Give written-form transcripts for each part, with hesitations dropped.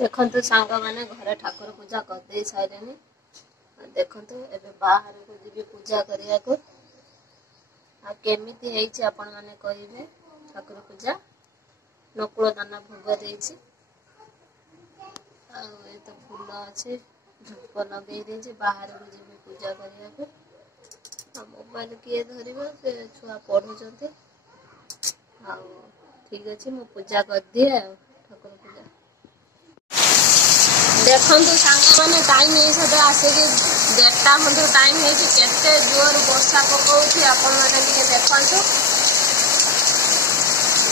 देखो सांग मैंने घरे ठाकुर पूजा कर दे सारे देखो एबे बाहर को जी पूजा करने को केमिति है आपण मैंने कहे ठाकुर पूजा नकुल दाना भोग दे तो फूल अच्छे धूप लगे दे बाहर को जी पूजा करने को मोबाइल किए धर से छुआ पढ़ुं ठीक अच्छे मु पूजा कर दिए ठाकुर पूजा देखु सांग मैंने टाइम आसिक 1:30 मध्य टाइम होते जोर वर्षा पकाऊँ आपण मैंने देखु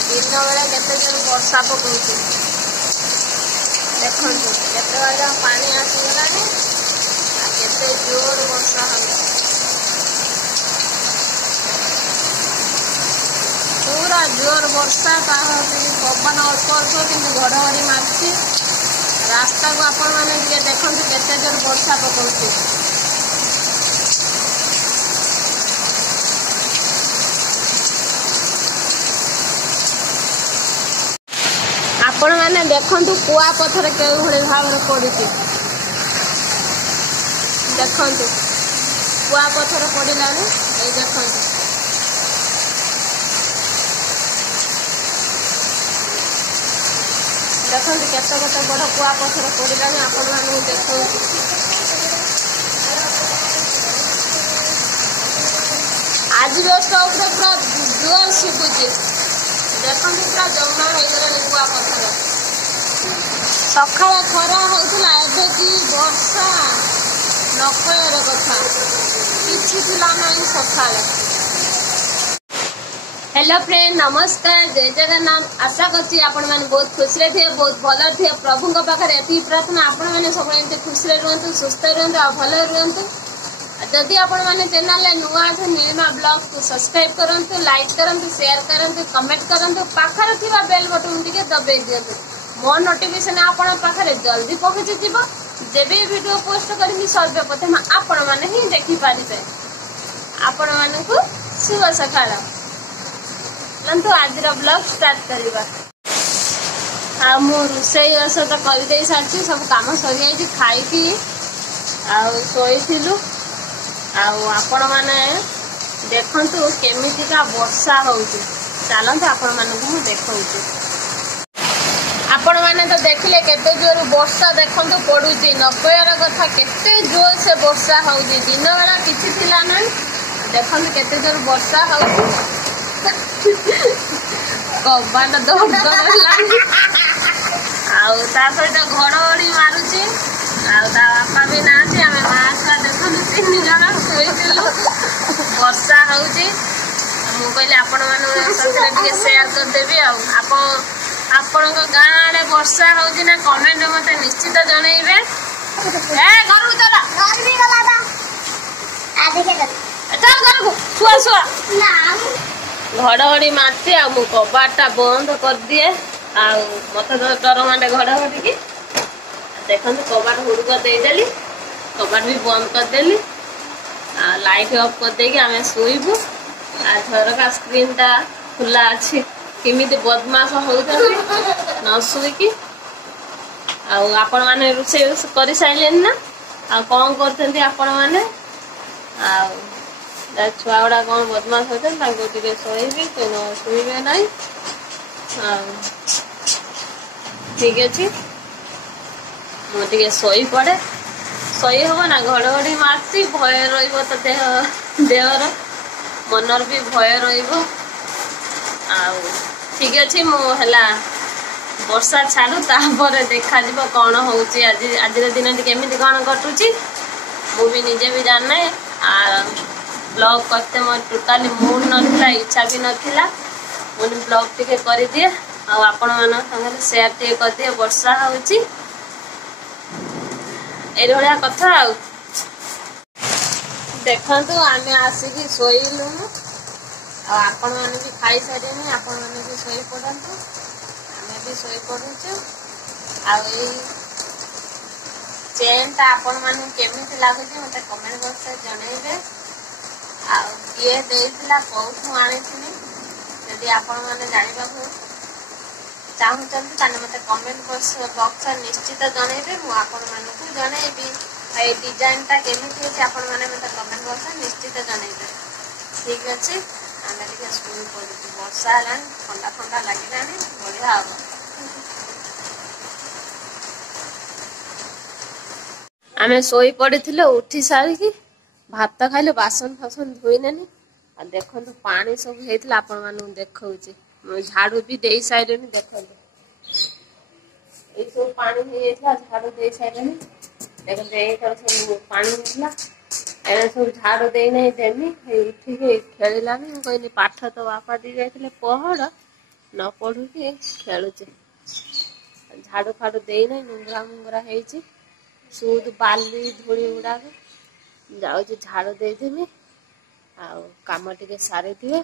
दिन बेला केते जोर वर्षा पकाऊँ देखु केते बजे पानी आसीगला केते जोर वर्षा पूरा जोर वर्षा पवन अल्प अल्प कि घड़घड़ी मारती रास्ता को आपण मैंने देखो केते जोर वर्षा पकाऊँ आपण मैंने देखु कुआ पथर के भाव में पड़ू देखु कुआ पथर पड़ा देखु देखो केते केते बड़ कुआ पथर पड़ा आपण मैंने देखो आज पूरा जोर शुभुची देखो पूरा जमा हो कुआ पथर सकाल खरा होता एबे कि वर्षा नकर कथा कि सकाल। हेलो फ्रेंड नमस्कार जय जगन्नाथ आशा करती आपण मैंने बहुत खुशी थे बहुत भल थे प्रभु पाखे ये प्रार्थना आपण मैंने सब एमती खुशी रुहतु सुस्थ रुहतु आ भल रुहतु जदि आपण मैंने चैनल नुआ अच्छे नीलिमा ब्लॉग को सब्सक्राइब करंतु लाइक करंतु शेयर करंतु कमेंट करंतु पाखर थिबा बेल बटन टिके दबाई दियंतु मो नोटिफिकेशन आपण पाखरे जल्दी पहुंची जीवो जेबे वीडियो पोस्ट करबी सर्वप्रथम आपण माने ही देखि पारिबे आपण माने को शुभ सकाळ लंतु आज ब्लॉग स्टार्ट करवा आ मो रोसई रस तो कर दे सारछि सब काम सरी जाई खाई आ सोईथिलु आपण माने देखंतु केमितिका वर्षा होउची चलंतु आपण मानकु मु देखौची आपण माने तो देखले केते जोर वर्षा देखंतु पडुची नकयर कथा केते जोर से वर्षा होउची दिन बेला किछि थिला नै देखंतु केते जोर वर्षा होउची कबाट दौड़ लागी ता सहित घड़घड़ी मारुची बापा भी ना आम माँ छुआ देखु 3 जन शोलु वर्षा होउची मु कहली आपण मैंने शेयर करदेवी आपण गाँ आड़े वर्षा होउची ना कमेंट मते निश्चित जनइबे घर चला चल घर को छुआ छुआ घड़घड़ी मारती आ मु कबाटा बंद कर दिए मत डर मांडे घड़घड़ी की देखो कबाट हुड़क देदेली कबाट भी बंद करदेली लाइट ऑफ कर देगी आम शोबू झरका स्क्रीन टा खुला अच्छी किमी बदमाश होती न शुईकी आपण मैंने रोसे कर सारे ना कौन करते आपण मैंने छुआ गुड़ा कौन बदमाश होते शोबी तो न शुवे ना ठीक अच्छे मुझे शई पड़े शई हम ना घड़घड़ी मारती भय रही देहर मनर भी भय रही ठीक अच्छे मुला वर्षा छाड़ू तापर देखा कौन हो आज दिन केमी कौन कटुची मुझे निजे भी जानना ब्लॉग करते मोर टोटाली मूड नाला इच्छा भी नाला मुझे ब्लॉग टे कर दिए आपण मान संगे शेयर टे कर दिए वर्षा होची एभलिया कथा देखु आम आसिक शोलु आपण मैंने भी खाई सारे आपण मैंने भी शोई पड़तु आम भी शोई पड़ुचु चेन टा आपण मान केमी लगुच मत कमेंट बॉक्स जनइबे किए देला कौठू आनी जदि आपण मैंने जाना चाहूचंती ताने मते कमेंट बॉक्स निश्चित जनइबे मु आपण मानकु जनइबी ए डिजाइन ता केमिति है आपण माने मते कमेंट बॉक्स निश्चित जनइबे ठीक अछि आमे टिके स्कूल पढु वर्षा हलान ठंडा ठंडा लागिलानी बढ़िया आबो आमे सोई पड़िथिलो उठी सारी की भात खाइले बासन फासन धोइनेनी आ देखंतु पानी सब हेतिला आपण मानु देखौची मु झाड़ू भी देई साइलेनी देखंतु ए सब पानी हेतिला झाड़ू देई साइलेनी देखंतु ए कर सब पानी हेतिला ए सब झाड़ू देई नै देनी हे उठी के खेलिलानी मु कहनी पाठ तो बापा दी जायथिले पहड़ न पढु के खेलुचे झाड़ू फाड़ू देई नै मुंगरा हेची सूद बाली धूली उड़ा जाऊ झाड़ू देदेमी काम टे सारी दिए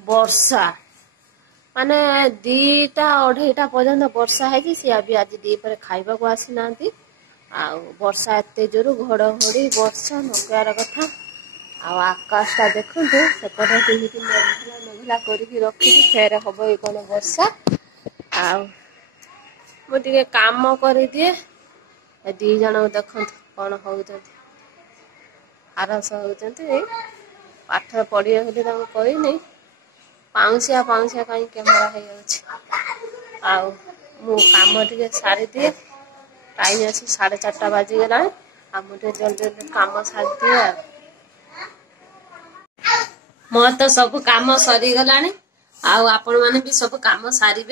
वर्षा माने 2टा 2:30 पर्यंत वर्षा है कि सी अभी आज दीपर खाइबा को आसी नांती वर्षा एते जोर घड़घड़ी वर्षा नगार कथा आकाशटा देखते सेपटे केमिति मेघला करके रखी फेर हम ये कौन वर्षा मुझे काम कर दिए 2 जन देख कौन होती आरस होती पाठ पढ़िया कहनी पाउसिया कहीं कैमरा हो काम टे सारी दिए टाइम अच्छे 4:30 बाजिगला मुझे जल्दी जल्दी काम सारी दिए मो तो सब काम सरीगला आपण मैंने भी सब काम सारे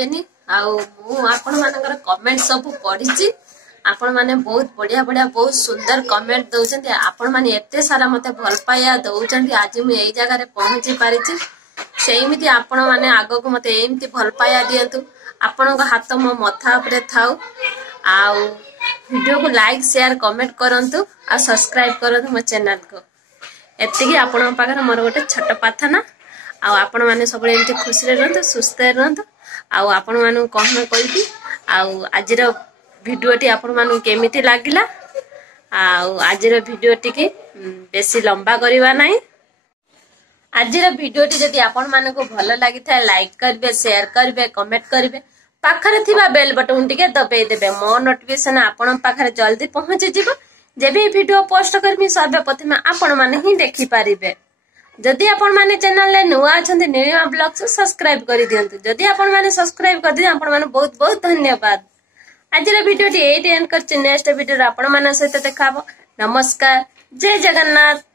आपण मानकर कमेंट सब पढ़ी आपण माने बहुत बढ़िया बढ़िया बहुत सुंदर कमेंट दउछन आपण माने एते सारा मते भल पाया दउछन आज मु एई जगह रे पहुंची पारिछि सेमिति आपण माने आगो को मते एमिति भल पाया दियंतु आपण को हाथ मो मथा ऊपर थाउ आ वीडियो को लाइक शेयर कमेंट करंतु आ सब्सक्राइब करंतु मो चैनल को एतिकी आपण पाखर मोर गोटे छोट प्रार्थना आपण माने सब एमिति खुशी रे रहंतु सुस्थ रहंतु आपण मानु कहन कहिबी आजिर भिडियोटी आपण मानु केमिति लागिला आजिर भिडियोटी की बेसी लंबा करिवा नाही आजिर भिडियोटी जदि आपण मानको भलो लागि था लाइक करबे शेयर करबे कमेंट करबे पाखरे थिबा बेल बटन टिके दबे देबे मो नोटिफिकेशन आपण पाखरे जल्दी पहुंची जिवो जेबे वीडियो पोस्ट करबी सर्वप्रथम आपण माने ही देखि पारिबे जदि आपण माने चैनल ले नुआ अछंती नीलिमा ब्लॉग्स सब्सक्राइब करि दियंतु जदि आपण माने सब्सक्राइब कर दियं आपण माने बहुत बहुत धन्यवाद आज वीडियो एंड कर नेक्स्ट वीडियो आपण मान सहित देखा नमस्कार जय जगन्नाथ।